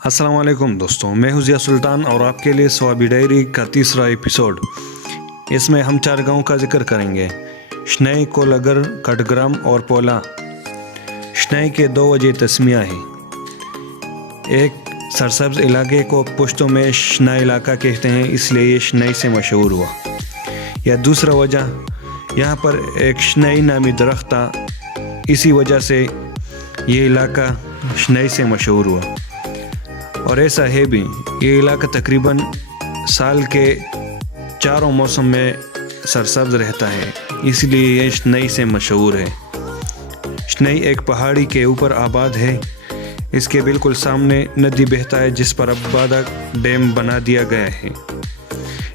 السلام علیکم دوستوں، میں ہوں ضیاء سلطان اور آپ کے لیے سوابی ڈائری کا تیسرا ایپیسوڈ۔ اس میں ہم 4 گاؤں کا ذکر کریں گے: شنائی، کولگر، کٹگرام اور پولا۔ شنائی کے 2 وجہ تسمیہ ہیں۔ ایک، سرسبز علاقے کو پشتوں میں شنائی علاقہ کہتے ہیں، اس لیے یہ شنائی سے مشہور ہوا۔ یا دوسرا وجہ، یہاں پر ایک شنائی نامی درخت تھا، اسی وجہ سے یہ علاقہ شنائی سے مشہور ہوا۔ اور ایسا ہے بھی، یہ علاقہ تقریباً سال کے 4 موسم میں سرسبز رہتا ہے، اس لیے یہ شنائی سے مشہور ہے۔ شنائی ایک پہاڑی کے اوپر آباد ہے، اس کے بالکل سامنے ندی بہتا ہے جس پر اب بادہ ڈیم بنا دیا گیا ہے۔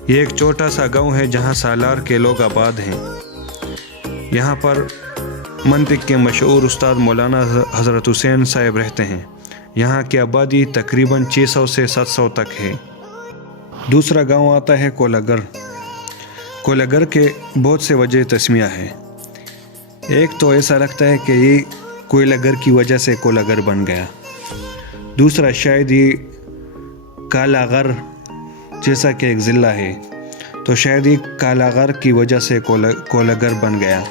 یہ ایک چھوٹا سا گاؤں ہے جہاں سالار کے لوگ آباد ہیں۔ یہاں پر منطق کے مشہور استاد مولانا حضرت حسین صاحب رہتے ہیں۔ یہاں کی آبادی تقریباً 600 سے 700 تک ہے۔ دوسرا گاؤں آتا ہے کولگر۔ کولگر کے بہت سے وجہ تسمیہ ہے۔ ایک تو ایسا لگتا ہے کہ یہ کوئلگر کی وجہ سے کولگر بن گیا۔ دوسرا، شاید یہ کالاغر جیسا کہ ایک ضلع ہے، تو شاید یہ کالاغر کی وجہ سے کولگر بن گیا۔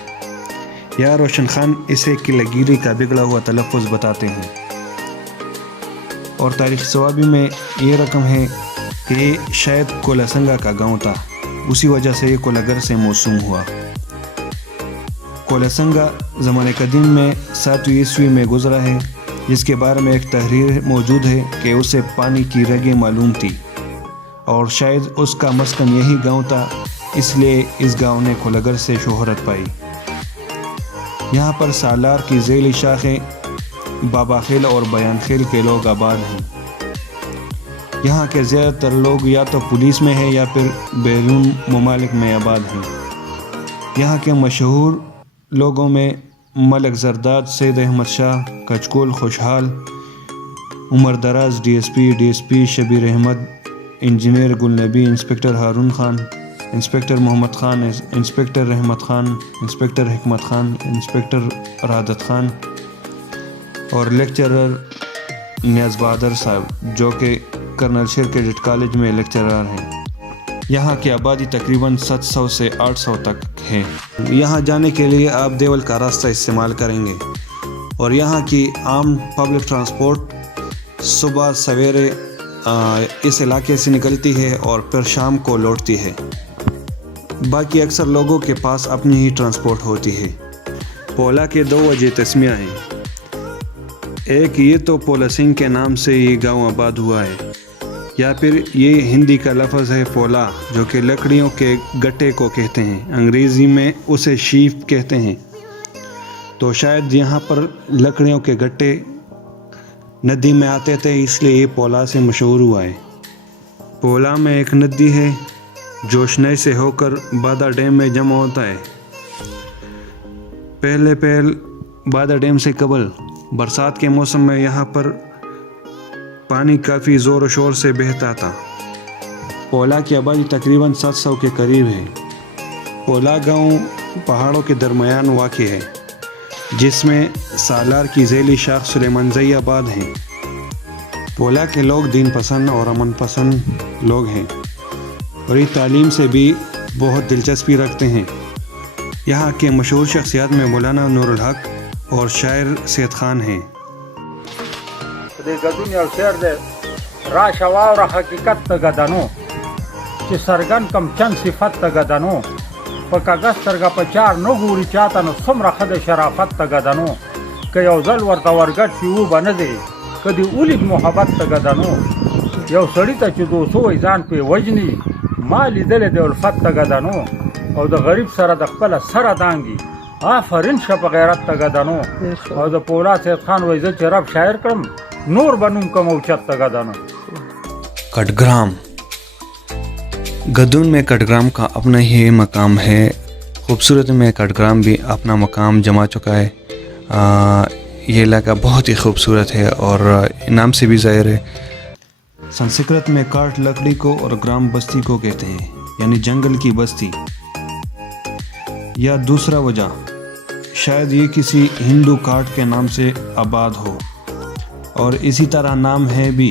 یا روشن خان اسے کلگیری کا بگڑا ہوا تلفظ بتاتے ہیں۔ اور تاریخ سوابی میں یہ رقم ہے کہ یہ شاید کولاسنگا کا گاؤں تھا، اسی وجہ سے یہ کولگر سے موسوم ہوا۔ کولاسنگا زمانہ قدیم میں 7ویں عیسوی میں گزرا ہے، جس کے بارے میں ایک تحریر موجود ہے کہ اسے پانی کی رگیں معلوم تھی، اور شاید اس کا مسکن یہی گاؤں تھا، اس لیے اس گاؤں نے کولگر سے شہرت پائی۔ یہاں پر سالار کی ذیلی شاخیں بابا خیل اور بیان خیل کے لوگ آباد ہیں۔ یہاں کے زیادہ تر لوگ یا تو پولیس میں ہیں یا پھر بیرون ممالک میں آباد ہیں۔ یہاں کے مشہور لوگوں میں ملک زرداد، سید Ahmad Shah, کچکول Khushal, Umar Daraz, D S P Shabbir Ahmad, engineer Gul Nabi, inspector Haroon Khan, inspector Muhammad Khan, inspector Rehmat Khan, inspector حکمت خان، انسپکٹر رادت خان اور لیکچرر نیاز بہادر صاحب، جو کہ کرنل شیر کیڈٹ کالج میں لیکچرر ہیں۔ یہاں کی آبادی تقریباً 700 سے 800 تک ہے۔ یہاں جانے کے لیے آپ دیول کا راستہ استعمال کریں گے، اور یہاں کی عام پبلک ٹرانسپورٹ صبح سویرے اس علاقے سے نکلتی ہے اور پھر شام کو لوٹتی ہے۔ باقی اکثر لوگوں کے پاس اپنی ہی ٹرانسپورٹ ہوتی ہے۔ پولا کے 2 وجہ تسمیہ ہیں۔ ایک، یہ تو پولا سنگھ کے نام سے یہ گاؤں آباد ہوا ہے، یا پھر یہ ہندی کا لفظ ہے پولا، جو کہ لکڑیوں کے گٹے کو کہتے ہیں، انگریزی میں اسے شیف کہتے ہیں۔ تو شاید یہاں پر لکڑیوں کے گٹے ندی میں آتے تھے، اس لیے یہ پولا سے مشہور ہوا ہے۔ پولا میں ایک ندی ہے جو شنائی سے ہو کر بادہ ڈیم میں جمع ہوتا ہے۔ پہلے بادہ ڈیم سے قبل برسات کے موسم میں یہاں پر پانی کافی زور و شور سے بہتا تھا۔ پولا کی آبادی تقریباً 700 کے قریب ہے۔ پولا گاؤں پہاڑوں کے درمیان واقع ہے، جس میں سالار کی ذیلی شاخ سلیمان زئی آباد ہیں۔ پولا کے لوگ دین پسند اور امن پسند لوگ ہیں، اور یہ تعلیم سے بھی بہت دلچسپی رکھتے ہیں۔ یہاں کے مشہور شخصیات میں مولانا نور الحق اور شاعر سید خان ہیں۔ گدون یو شعر دی راشه واوره حقیقت ته ګدنو چې سرګن کم چند صفت ته ګدنو په کاغذ سترګه په چار نه ګوري چاته نو څومره ښه د شرافت ته ګدنو که یو ځل ورته ورګډ شي وبه نه دی که دې ولید محبت ته ګدنو یو سړي ته چې 200 وی ځان پې وژني ما لیدلی د الفت ته ګدنو او د غریب سره د خپله سره دانګي آفرین شه په غیرت ته ګدنو او د پولا سید خان وایي زه چې رب شاعر کړم نور بنوم کم اوچت ته ګدنو۔ کٹگرام۔ گدون میں کٹگرام کا اپنا ہی مقام ہے۔ خوبصورت میں کٹگرام بھی اپنا مقام جما چکا ہے۔ یہ علاقہ بہت ہی خوبصورت ہے اور نام سے بھی ظاہر ہے۔ سنسکرت میں کاٹ لکڑی کو اور گرام بستی کو کہتے ہیں، یعنی جنگل کی بستی۔ یا دوسرا وجہ، شاید یہ کسی ہندو کاٹ کے نام سے آباد ہو، اور اسی طرح نام ہے بھی